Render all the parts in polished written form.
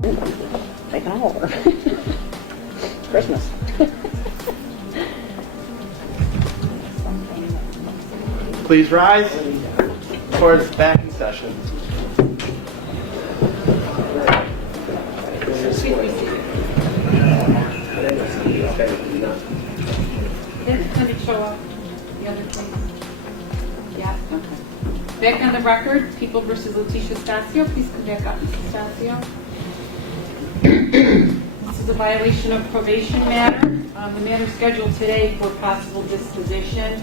Taking all over. Christmas. Please rise. Court is back in session. Let me show up the other thing. Yeah, okay. Back on the record, People versus Leticia Astacio. Please come back up, Mrs. Astacio. This is a violation of probation matter. The matter scheduled today for possible disposition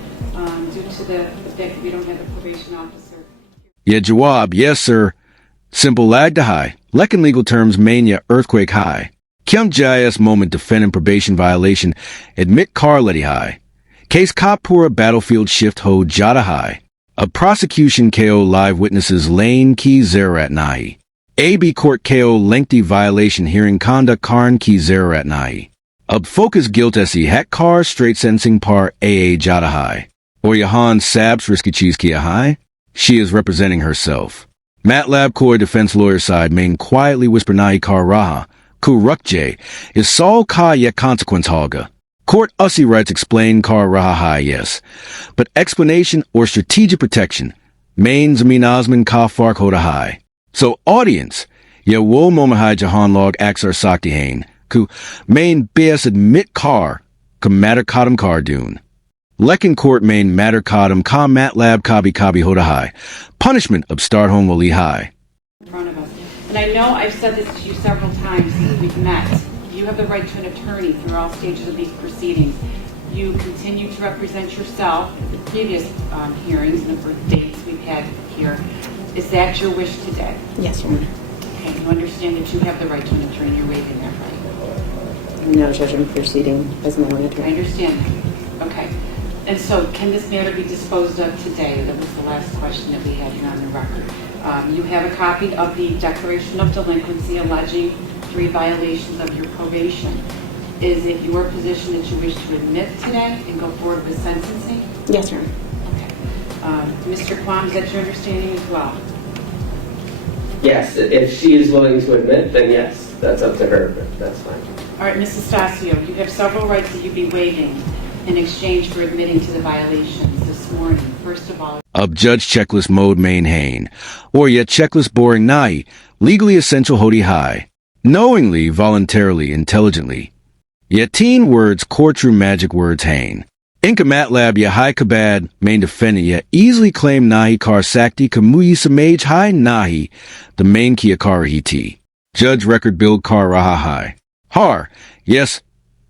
due to the fact that we don't have a probation officer. Yeah, Jawab, yes, sir. Simple lag to high. Lekin legal terms mania earthquake high. Kyung JIS moment defendant probation violation. Admit car letty high. Case Kapura battlefield shift ho jada high. A prosecution KO live witnesses lane key zerat nahi. AB court KO lengthy violation hearing conduct karn key zerat nahi. Ab focus guilt se hat car straight sentencing par AA jada high. Or Yahan Sabs risky cheese kia high. She is representing herself. MATLAB Koi defense lawyer side main quietly whisper nahi kar raha. Ku rukj is sol ka ye consequence halga. Court Ussi rights explain kar raha high yes. But explanation or strategic protection main zamin osman ka fark hoda high. So audience, ye wo momahai jahan log axar sakti hain. Ku main bs admit car kam matter kadam kar dune. Lekin court main matter kadam ka MATLAB kabi hoda high. Punishment of start home wali high. In front of us. And I know I've said this to you several times since we've met. You have the right to an attorney through all stages of these proceedings. You continue to represent yourself at the previous hearings and the birth dates we've had here. Is that your wish today? Yes, Your Honor. Okay, you understand that you have the right to an attorney. You're waiving that right. No, Judge, I'm proceeding as my own I attorney. understand that. Okay. And so can this matter be disposed of today? That was the last question that we had here on the record. You have a copy of the Declaration of Delinquency alleging 3 violations of your probation. Is it your position that you wish to admit today and go forward with sentencing? Yes, Your Honor. Okay. Mr. Kwam, is that your understanding as well? Yes, if she is willing to admit, then yes, that's up to her, but that's fine. All right, Mrs. Astacio, you have several rights that you'd be waiving in exchange for admitting to the violations this morning. First of all, Up judge checklist mode main hain. Or yet checklist boring nahi. Legally essential hodi high. Knowingly, voluntarily, intelligently. Yet teen words courtroom magic words hain. Inka MATLAB ya high kabad main defendant ya easily claim nahi kar sakti kamuyi samaj high nahi. The main kia karahiti. Judge record build kar raha high. Har, yes.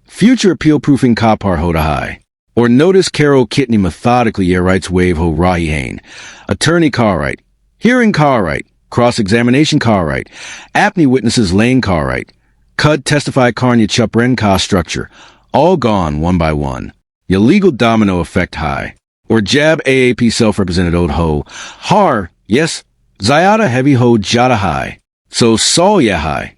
Future appeal proofing kapar hoda high. Or notice Carol Kitney methodically ya rights wave ho rahi hain. Attorney car right. Hearing car right. Cross-examination car right. Apney witnesses lane car right. Cud testify karnya chupren ka structure. All gone one by one. Your legal domino effect high. Or jab AAP self-represented old ho. Har, yes. Zayada heavy ho jada high. So sol ya high.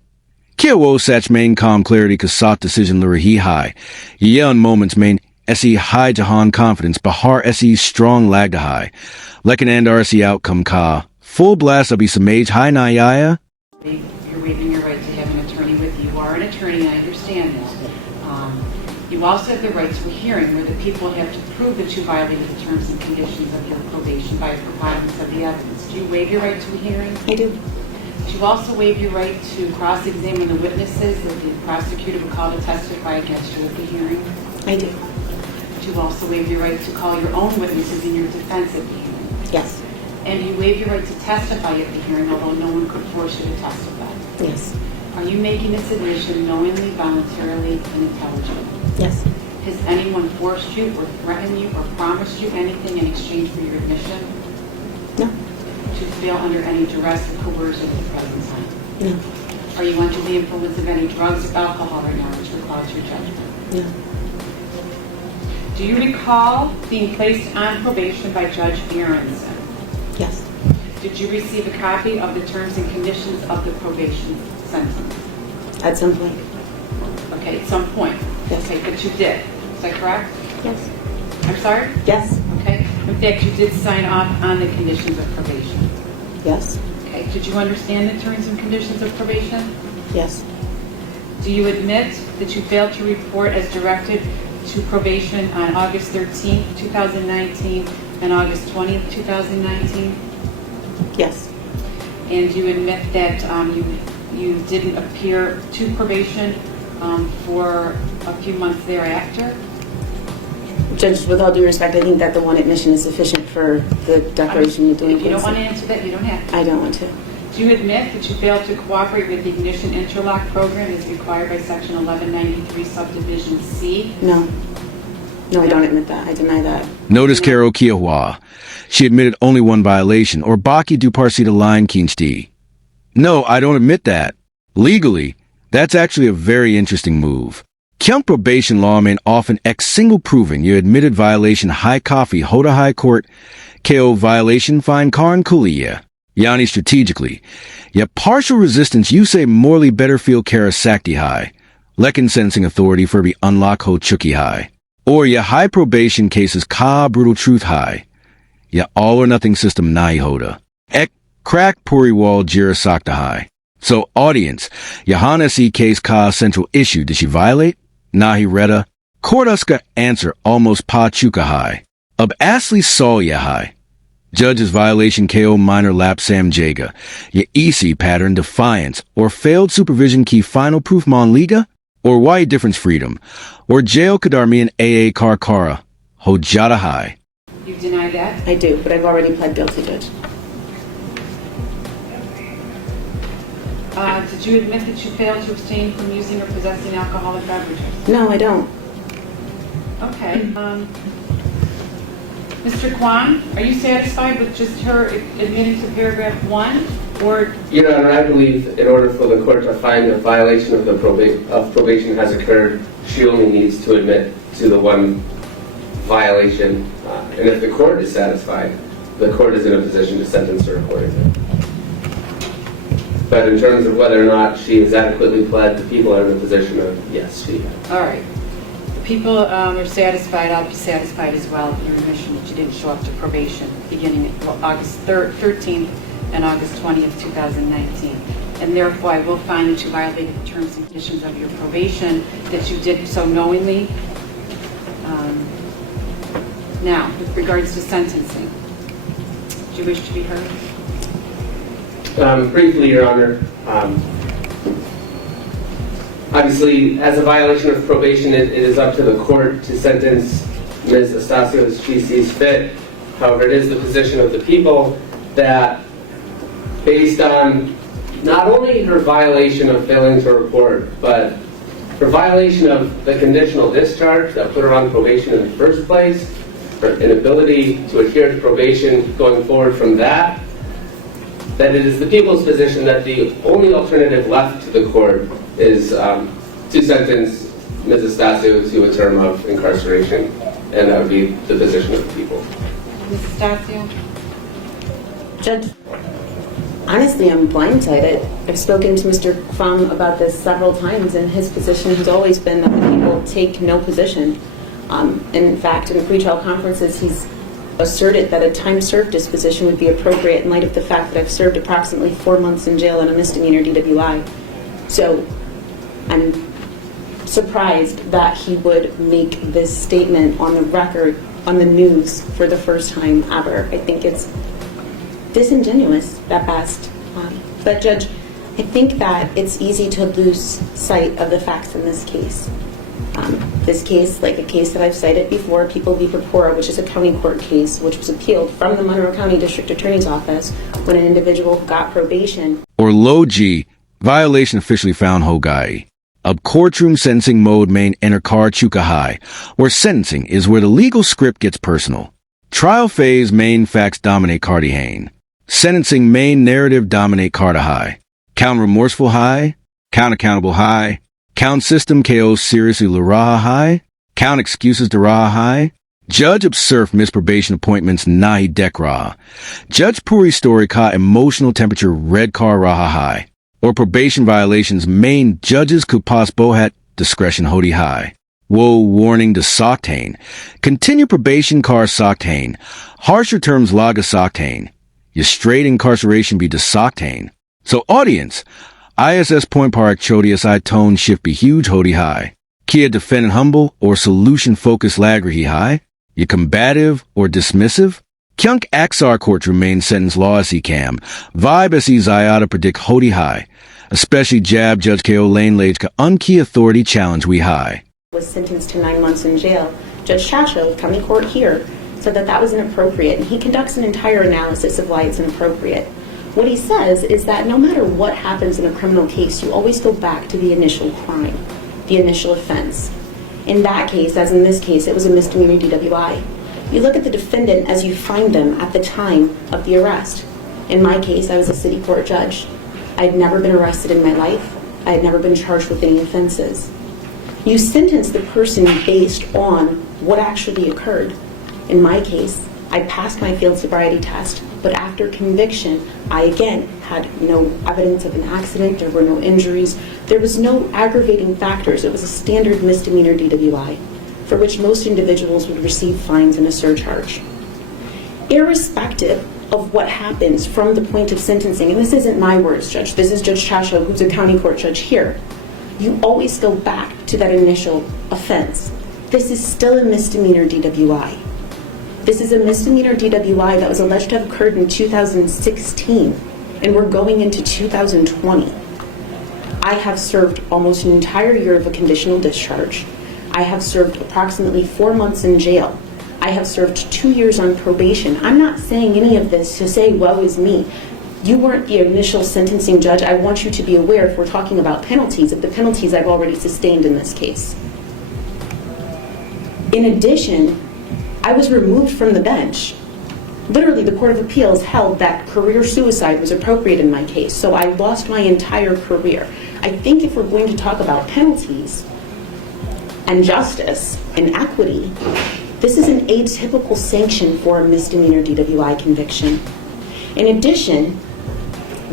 Kia wo sach main calm clarity kasat decision lura he high. Yeon moments main se high jahan confidence bahar se strong lag to high. Lekin and RC outcome ka. Full blast of samaj high na yaya. you're waiving your right to have an attorney with you. You are an attorney, I understand that. You also have the right to a hearing where the people have to prove that you violated the terms and conditions of your probation by a preponderance of the evidence. Do you waive your right to a hearing? I do. Do you also waive your right to cross-examine the witnesses that the prosecutor would call to testify against you at the hearing? I do. Do you also waive your right to call your own witnesses in your defense at the hearing? Yes. And you waive your right to testify at the hearing, although no one could force you to testify. Yes. Are you making this admission knowingly, voluntarily, and intelligently? Yes. Has anyone forced you or threatened you or promised you anything in exchange for your admission? No. To fail under any duress or coercion at the present time? No. Are you under the influence of any drugs or alcohol right now which would cause your judgment? No. Do you recall being placed on probation by Judge Aronson? Yes. Did you receive a copy of the terms and conditions of the probation sentence? At some point. Okay, at some point. Yes. Okay, but you did. Is that correct? Yes. I'm sorry? Yes. Okay. In fact, you did sign off on the conditions of probation. Yes. Okay. Did you understand the terms and conditions of probation? Yes. Do you admit that you failed to report as directed to probation on August 13th, 2019 and August 20th, 2019? Yes. And you admit that you didn't appear to probation for a few months thereafter? Judge, with all due respect, I think that the one admission is sufficient for the declaration of delinquency. If you don't want to answer that, you don't have to. I don't want to. Do you admit that you failed to cooperate with the ignition interlock program as required by Section 1193 Subdivision C? No. No, I don't admit that. I deny that. Notice Karo Kiahwa. She admitted only one violation, or Baki du Parsita line Kinchti. No, I don't admit that. Legally, that's actually a very interesting move. Kyung probation law may often ex single proven you admitted violation high coffee Hoda High Court, KO violation fine Karan Kuliya. Yani strategically. Ya partial resistance you say morally better feel Kara Sakti High. Lekin sensing authority for be unlock Ho Chuki High. Or ya high probation cases Kaha brutal truth high. Ya all or nothing system Nai Hoda. Ek crack Puri wall Jira Sakta High. So audience, Johanna C case Kaha central issue did she violate? Nahi Reda. Korduska answer almost Pa Chuka High. Ab Astley saw ya high. Judge's violation KO minor lap Sam Jaga. Ya EC pattern defiance or failed supervision key final proof mon liga? Or why difference freedom? Or jail Kadarmian AA Karkara. Hojada High. You deny that? I do, but I've already pled guilty, Judge. Did you admit that you failed to abstain from using or possessing alcoholic beverages? No, I don't. Okay. Mr. Kwan, are you satisfied with just her admitting to paragraph 1? Or Your Honor, I believe in order for the court to find a violation of the probation has occurred, she only needs to admit to the one violation. And if the court is satisfied, the court is in a position to sentence her accordingly. But in terms of whether or not she has adequately pled, the people are in a position of yes, she has. all right. The people are satisfied. I'll be satisfied as well with your admission that you didn't show up to probation beginning August 13th and August 20th, 2019. And therefore, I will find that you violated the terms and conditions of your probation, that you did so knowingly. Now, with regards to sentencing, do you wish to be heard? Briefly, Your Honor, obviously, as a violation of probation, it is up to the court to sentence Ms. Astacio as she sees fit. However, it is the position of the people that, based on not only her violation of failing to report, but her violation of the conditional discharge that put her on probation in the first place, her inability to adhere to probation going forward from that it is the people's position that the only alternative left to the court is to sentence Ms. Astacio to a term of incarceration, and that would be the position of the people. Ms. Astacio? Judge, honestly, I'm blindsided. I've spoken to Mr. Kwam about this several times, and his position has always been that the people take no position. In fact, in pretrial conferences, he's asserted that a time-served disposition would be appropriate in light of the fact that I've served approximately 4 months in jail on a misdemeanor DWI. So I'm surprised that he would make this statement on the record, on the news, for the first time ever. I think it's disingenuous at best. But Judge, I think that it's easy to lose sight of the facts in this case. This case, like a case that I've cited before, People v. Purpura, which is a county court case, which was appealed from the Monroe County District Attorney's Office when an individual got probation. Or low G, violation officially found Ho Gaya. Ab courtroom sentencing mode main enter car chuka high, where sentencing is where the legal script gets personal. Trial phase main facts dominate Cardi Hain. Sentencing main narrative dominate Carter High. Count remorseful high, count accountable high, count system KO seriously Laraha High, count excuses Daraha High, judge observe misprobation appointments Nahi Dekra, judge Puri story ka emotional temperature red car Raha High, or probation violations main judges Kupas Bohat discretion Hodi High. Whoa warning to Soctane, continue probation car Soctane, harsher terms Laga Soctane, your straight incarceration be to Soctane. So audience, ISS point park chodius I tone shift be huge hodi high. Kia defendant humble or solution focused lagri high. You combative or dismissive? Kyunk Axar courtroom main sentence law se cam. Vibe se zyada predict hodi high. Especially jab judge ko lane lage ka unkey authority challenge we high. Was sentenced to 9 months in jail. Judge Shasho of County Court here said that that was inappropriate, and he conducts an entire analysis of why it's inappropriate. What he says is that no matter what happens in a criminal case, you always go back to the initial crime, the initial offense. In that case, as in this case, it was a misdemeanor DWI. You look at the defendant as you find them at the time of the arrest. In my case, I was a city court judge. I had never been arrested in my life. I had never been charged with any offenses. You sentence the person based on what actually occurred. In my case, I passed my field sobriety test, but after conviction, I again had no evidence of an accident, there were no injuries, there was no aggravating factors. It was a standard misdemeanor DWI, for which most individuals would receive fines and a surcharge. Irrespective of what happens from the point of sentencing, and this isn't my words, Judge, this is Judge Chasho, who's a county court judge here, you always go back to that initial offense. This is still a misdemeanor DWI. This is a misdemeanor DWI that was alleged to have occurred in 2016, and we're going into 2020. I have served almost an entire year of a conditional discharge. I have served approximately 4 months in jail. I have served 2 years on probation. I'm not saying any of this to say, woe is me. You weren't the initial sentencing judge. I want you to be aware, if we're talking about penalties, of the penalties I've already sustained in this case. In addition, I was removed from the bench. Literally, the Court of Appeals held that career suicide was appropriate in my case, so I lost my entire career. I think if we're going to talk about penalties and justice and equity, this is an atypical sanction for a misdemeanor DWI conviction. In addition,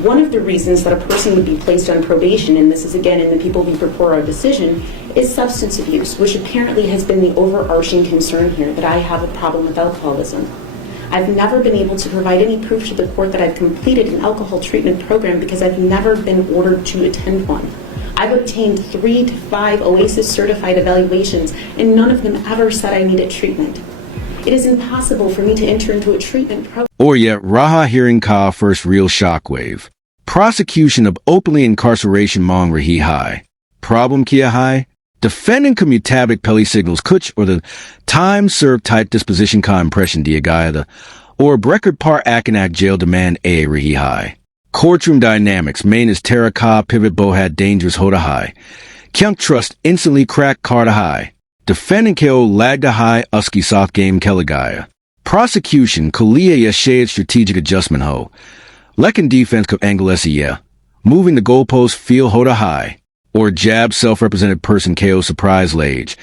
one of the reasons that a person would be placed on probation, and this is again in the People v. Porpora decision, is substance abuse, which apparently has been the overarching concern here, that I have a problem with alcoholism. I've never been able to provide any proof to the court that I've completed an alcohol treatment program because I've never been ordered to attend one. I've obtained 3 to 5 OASIS certified evaluations, and none of them ever said I needed treatment. It is impossible for me to enter into a treatment program. Or yet, Raha hearing Kaha first real shockwave. Prosecution of openly incarceration mong rahi high. Problem kia high? Defending commutabic peli signals kuch or the time served type disposition ka impression dia Gaya the or record par akanak jail demand a rahi high. Courtroom dynamics main is Terra Ka pivot Bohat dangerous hoda high. Kyunk trust instantly crack Karda high. Defending KO lagda high usky soft game Keligaya. Prosecution Kalia ya shade strategic adjustment ho. Lekin defense ko angle yeah. Moving the goalpost feel hoda high. Or jab self-represented person KO surprise lage.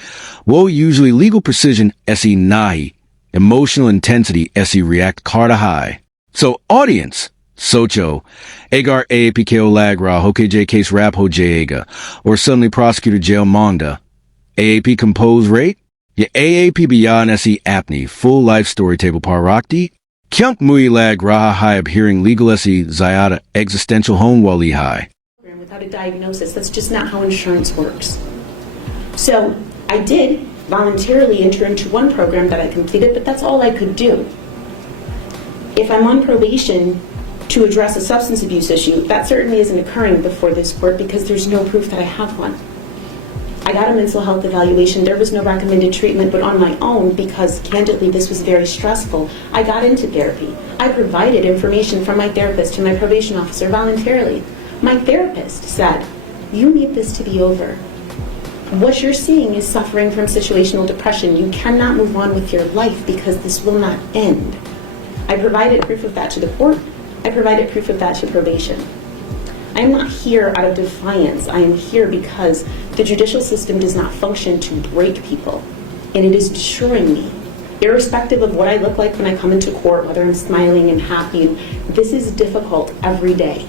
Woe usually legal precision se nahi. Emotional intensity se react Karda high. So audience. Socho, Agar AAPKO Lagra, HOKJ case rap ho Jaega, or suddenly prosecutor jail Mongda. AAP compose rate? Ya AAP beyond SE apney, full life story table parakti? Kyunk mui lag raha hyab hearing legal SE Zyada existential home wali high. Without a diagnosis, that's just not how insurance works. So I did voluntarily enter into one program that I completed, but that's all I could do. If I'm on probation to address a substance abuse issue, that certainly isn't occurring before this court because there's no proof that I have one. I got a mental health evaluation. There was no recommended treatment, but on my own, because candidly this was very stressful, I got into therapy. I provided information from my therapist to my probation officer voluntarily. My therapist said, you need this to be over. What you're seeing is suffering from situational depression. You cannot move on with your life because this will not end. I provided proof of that to the court. I provided proof of that to probation. I am not here out of defiance. I am here because the judicial system does not function to break people, and it is destroying me. Irrespective of what I look like when I come into court, whether I'm smiling and happy, this is difficult every day.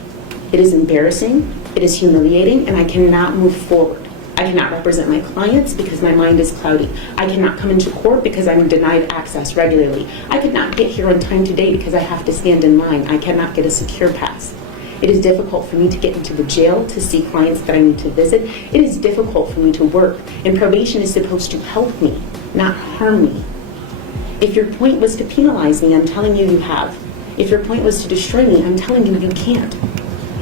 It is embarrassing, it is humiliating, and I cannot move forward. I cannot represent my clients because my mind is cloudy. I cannot come into court because I'm denied access regularly. I could not get here on time today because I have to stand in line. I cannot get a secure pass. It is difficult for me to get into the jail to see clients that I need to visit. It is difficult for me to work, and probation is supposed to help me, not harm me. If your point was to penalize me, I'm telling you, you have. If your point was to destroy me, I'm telling you, you can't.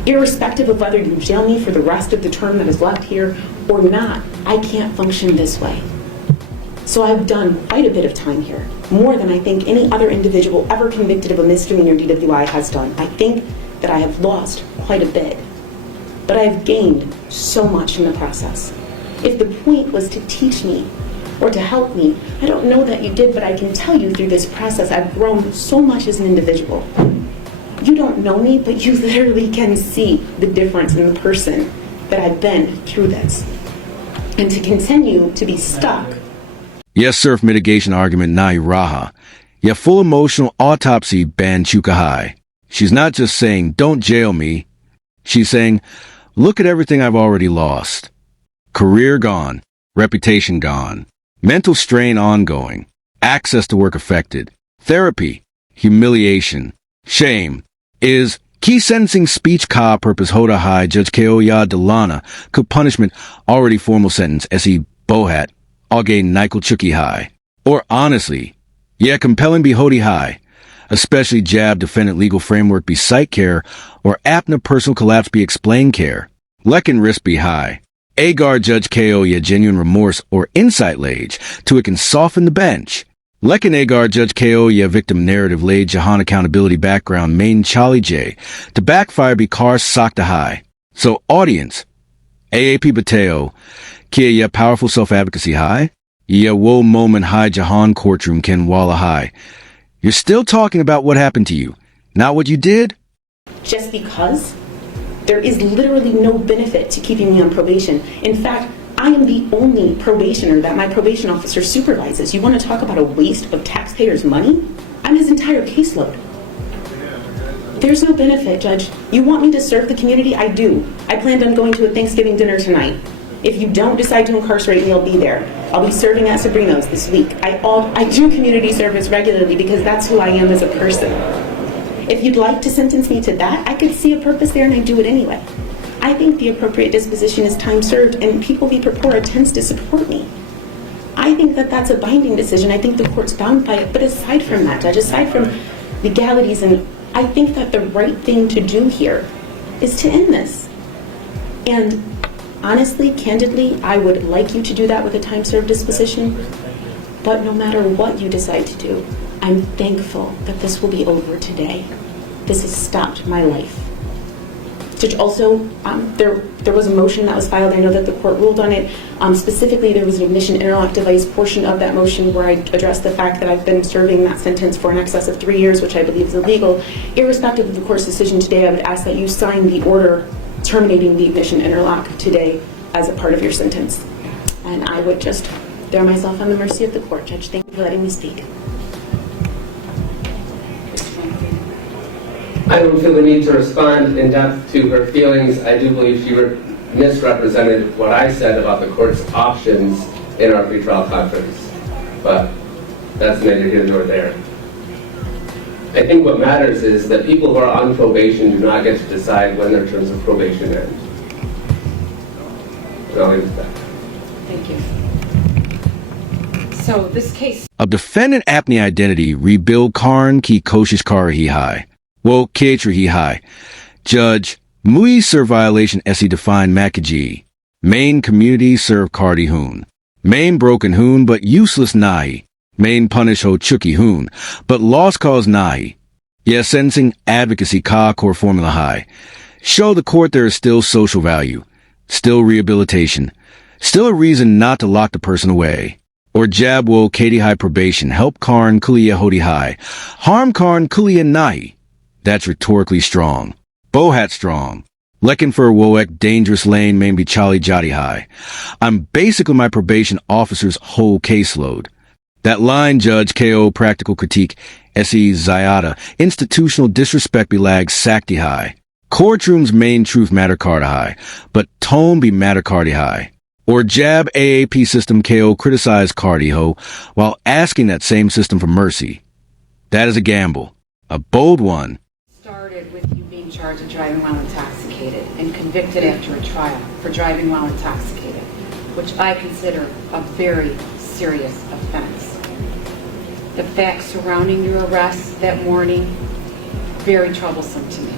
Irrespective of whether you jail me for the rest of the term that is left here or not, I can't function this way. So I've done quite a bit of time here, more than I think any other individual ever convicted of a misdemeanor DWI has done. I think that I have lost quite a bit, but I've gained so much in the process. If the point was to teach me or to help me, I don't know that you did, but I can tell you through this process, I've grown so much as an individual. You don't know me, but you literally can see the difference in the person that I've been through this. And to continue to be stuck. Yes, surf mitigation argument nai raha. Ya full emotional autopsy ban chukahai. She's not just saying, don't jail me. She's saying, look at everything I've already lost. Career gone. Reputation gone. Mental strain ongoing. Access to work affected. Therapy. Humiliation. Shame. Is key sentencing speech Kaha purpose hoda high Judge Kaoya Delana could punishment already formal sentence se Bohat Auge Nikol Chuki high. Or honestly, yeah, compelling be hodi high. Especially jab defendant legal framework be psych care or apna personal collapse be explain care. Lekin risk be high. Agar Judge Kaoya genuine remorse or insight lage to it can soften the bench. Lekin Agar Judge Kaoya victim narrative laid Jahan accountability background main Charlie J to backfire be car sakta high. So audience, AAP Bateo, kia ya powerful self-advocacy high, ya woe moment high Jahan courtroom ken walla high. You're still talking about what happened to you, not what you did? Just because there is literally no benefit to keeping me on probation. In fact, I am the only probationer that my probation officer supervises. You want to talk about a waste of taxpayers' money? I'm his entire caseload. There's no benefit, Judge. You want me to serve the community? I do. I planned on going to a Thanksgiving dinner tonight. If you don't decide to incarcerate me, I'll be there. I'll be serving at Sabrino's this week. I do community service regularly because that's who I am as a person. If you'd like to sentence me to that, I could see a purpose there and I do it anyway. I think the appropriate disposition is time served, and people v. Purpora tends to support me. I think that that's a binding decision. I think the court's bound by it. But aside from that, Judge, aside from legalities, and I think that the right thing to do here is to end this. And honestly, candidly, I would like you to do that with a time served disposition. But no matter what you decide to do, I'm thankful that this will be over today. This has stopped my life. Judge, also, there was a motion that was filed. I know that the court ruled on it. Specifically, there was an ignition interlock device portion of that motion where I addressed the fact that I've been serving that sentence for in excess of 3 years, which I believe is illegal. Irrespective of the court's decision today, I would ask that you sign the order terminating the ignition interlock today as a part of your sentence. And I would just throw myself on the mercy of the court. Judge, thank you for letting me speak. I don't feel the need to respond in depth to her feelings. I do believe she misrepresented what I said about the court's options in our pretrial conference. But that's neither here nor there. I think what matters is that people who are on probation do not get to decide when their terms of probation end. And I'll leave it at that. Thank you. So this case... A defendant apnea identity rebuild Karn ki koshish karahi high. Wo Katrihi high. Judge, Mui serve violation esi defined Makaji. Main community serve Cardi Hoon. Main broken Hoon but useless Nai. Main punish Ho Chuki Hoon, but lost cause Nai. Yeah, sentencing advocacy Kaha core formula high. Show the court there is still social value. Still rehabilitation. Still a reason not to lock the person away. Or jab wo Katie high probation. Help Karn kulia hodi high. Harm Karn kulia Nai. That's rhetorically strong. Bohat strong. Lekin for woek dangerous lane may be Charlie Jotty high. I'm basically my probation officer's whole caseload. That line, Judge KO practical critique, SE Zayada, institutional disrespect be lag Sakti high. Courtroom's main truth matter card high, but tone be matter cardi high. Or jab AAP system KO criticize cardi ho while asking that same system for mercy. That is a gamble. A bold one. Started with you being charged with driving while intoxicated. convicted after a trial for driving while intoxicated, which I consider a very serious offense. The facts surrounding your arrest that morning, very troublesome to me.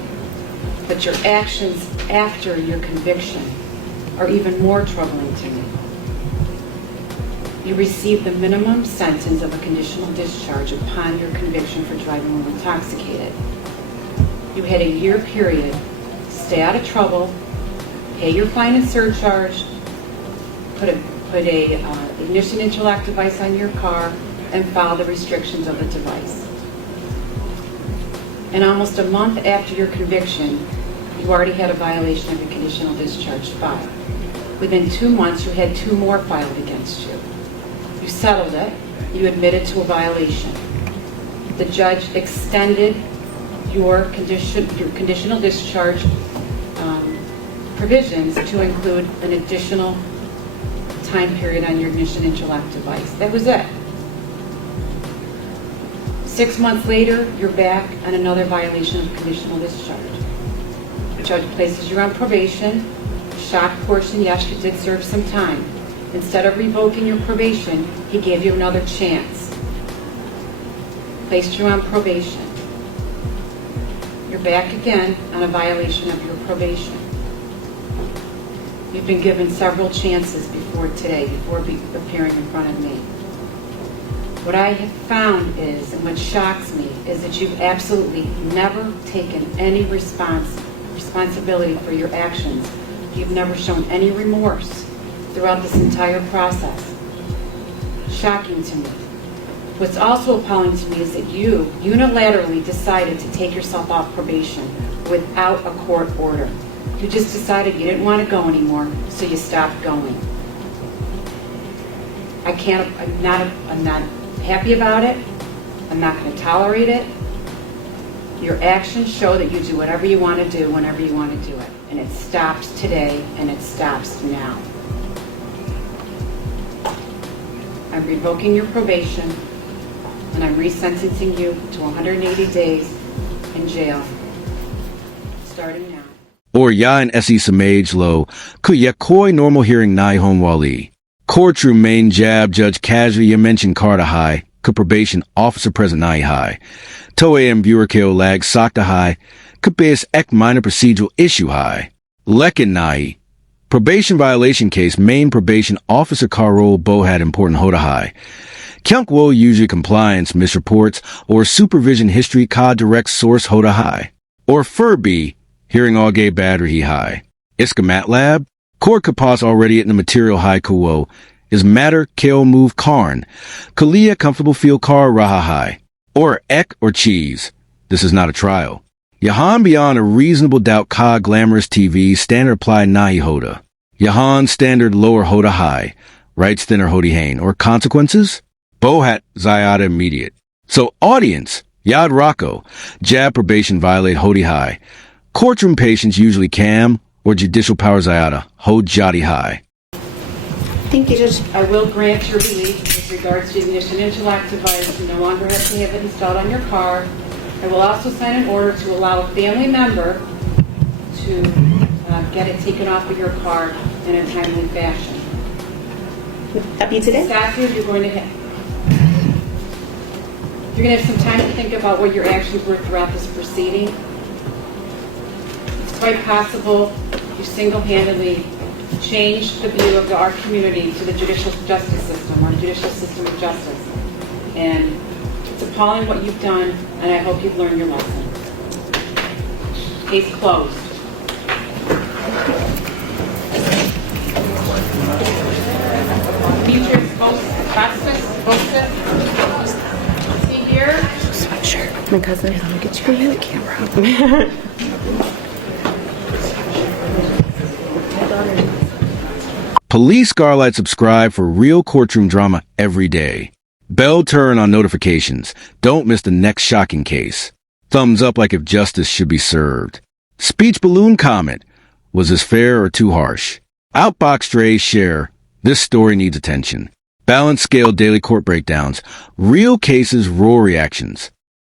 But your actions after your conviction are even more troubling to me. You received the minimum sentence of a conditional discharge upon your conviction for driving while intoxicated. You had a year period to stay out of trouble, pay your fine and surcharge, put a ignition interlock device on your car, and follow the restrictions of the device. And almost a month after your conviction, you already had a violation of a conditional discharge filed. Within 2 months, you had 2 more filed against you. You settled it. You admitted to a violation. The judge extended your conditional discharge provisions to include an additional time period on your ignition interlock device. That was it. 6 months later, you're back on another violation of conditional discharge. The judge places you on probation. Shock portion, yes, you did serve some time. Instead of revoking your probation, he gave you another chance. Placed you on probation. You're back again on a violation of your probation. You've been given several chances before today, before appearing in front of me. What I have found is, and what shocks me, is that you've absolutely never taken any responsibility for your actions. You've never shown any remorse throughout this entire process. Shocking to me. What's also appalling to me is that you unilaterally decided to take yourself off probation without a court order. You just decided you didn't want to go anymore, so you stopped going. I'm not happy about it. I'm not going to tolerate it. Your actions show that you do whatever you want to do whenever you want to do it. And it stops today, and it stops now. I'm revoking your probation, and I'm resentencing you to 180 days in jail, starting now. Or yain esi samage lo, ku yakoi normal hearing nai hon wali. Courtroom main jab judge casually ya mention Carter High, ku probation officer present nai high. Toe am viewer keo lag sakta high, ku base ek minor procedural issue high. Lekin nai. Probation violation case main probation officer Carol Bohat important hoda high. Kyunk wo usually compliance misreports or supervision history ka direct source hoda high. Or Furby, hearing all gay battery high. Iska mat lab, core kapas already in the material high kuwo, is matter kale move karn. Kalia comfortable feel car raha high. Or ek or cheese. This is not a trial. Yahan beyond a reasonable doubt ka glamorous TV standard apply nahi hoda. Yahan standard lower hoda high. Rights thinner hodi hain. Or consequences? Bohat zayada immediate. So audience, yad rocco, jab probation violate hodi high. Courtroom patients usually cam or judicial power zayada, hod jati high. Thank you, Judge. I will grant your relief with regards to the ignition interlock device. You no longer have to have it installed on your car. I will also sign an order to allow a family member to get it taken off of your car in a timely fashion. Would that be today? Exactly, you're going to have some time to think about what your actions were throughout this proceeding. It's quite possible you single-handedly changed the view of our community to the judicial justice system, or judicial system of justice. And it's appalling what you've done, and I hope you've learned your lesson. Case closed. Demetrius Bohat, is he here? Sweatshirt. My cousin, let me get you the camera. Police Scarlight subscribe for real courtroom drama every day. Bell turn on notifications. Don't miss the next shocking case. Thumbs up like if justice should be served. Speech balloon comment. Was this fair or too harsh? Outbox Dre share. This story needs attention. Balance scale daily court breakdowns. Real cases, raw reactions.